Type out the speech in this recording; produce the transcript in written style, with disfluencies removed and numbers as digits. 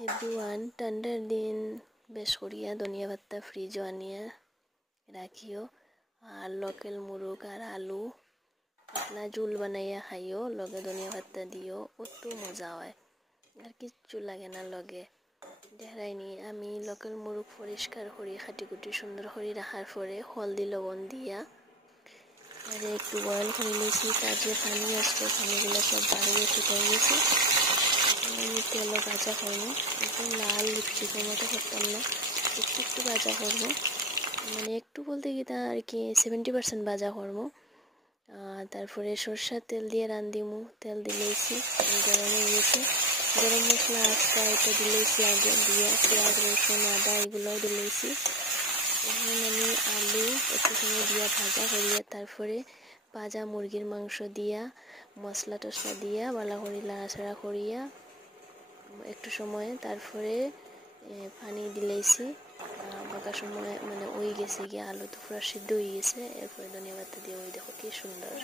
Everyone ঠান্ডার দিন বেশ করিয়া ধনিয়া পাতা ফ্রিজও আনিয়া রাখিও আর লোকেল মুরগ আর আলু পাতলা ঝুল বানাইয়া খাইও লগে ধনিয়া পাতা দিও কত মজা হয় আর কিচ্ছু লাগে না লগে দেখাইনি আমি লোকেল মুরগ পরিষ্কার করি খাটি কুটি সুন্দর করে রাখার পরে হলদি লবণ দিয়া আর একটু বয়েল করে নিয়েছি তার যে পানি আসছে পানিগুলো সব বাড়িয়ে শুকাই গেছে। আমি তেলও ভাজা করবো একদম লাল লিপস্টিকের মতো করতাম না, একটু একটু ভাজা করবো, মানে একটু বলতে কি তা আর কি 70% ভাজা করবো। তারপরে সরষার তেল দিয়ে রান্ধিমু, তেল দিলেইছি গরম হয়ে গেছে, গরম মশলা আস্তা এটা দিলেইছি আগে দিয়া পেঁয়াজ রসুন আদা এগুলোও দিলেইছি। এখন আমি আলু একটু সময় দিয়া ভাজা করিয়া তারপরে ভাজা মুরগির মাংস দিয়া মশলা টশলা দিয়া ভালো করে নাড়াচাড়া করিয়া একটু সময় তারপরে পানি দিলেইছি। বাঁকা সময় মানে ওই গেছে গিয়ে আলু তো পুরো সিদ্ধ হয়ে গেছে, এরপরে ধনিয়া পাতা দিয়ে ওই দেখো কি সুন্দর।